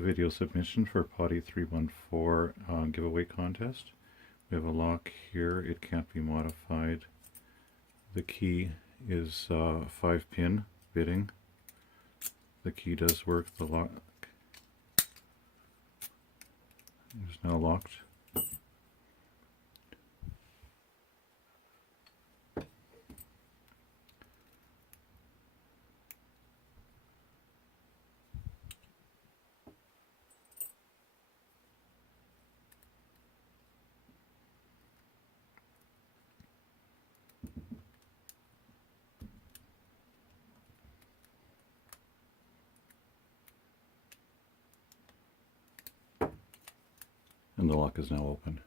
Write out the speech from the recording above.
Video submission for Potty 314 giveaway contest. We have a lock here. It can't be modified. The key is 5-pin bitting. The key does work. The lock is now locked. And the lock is now open.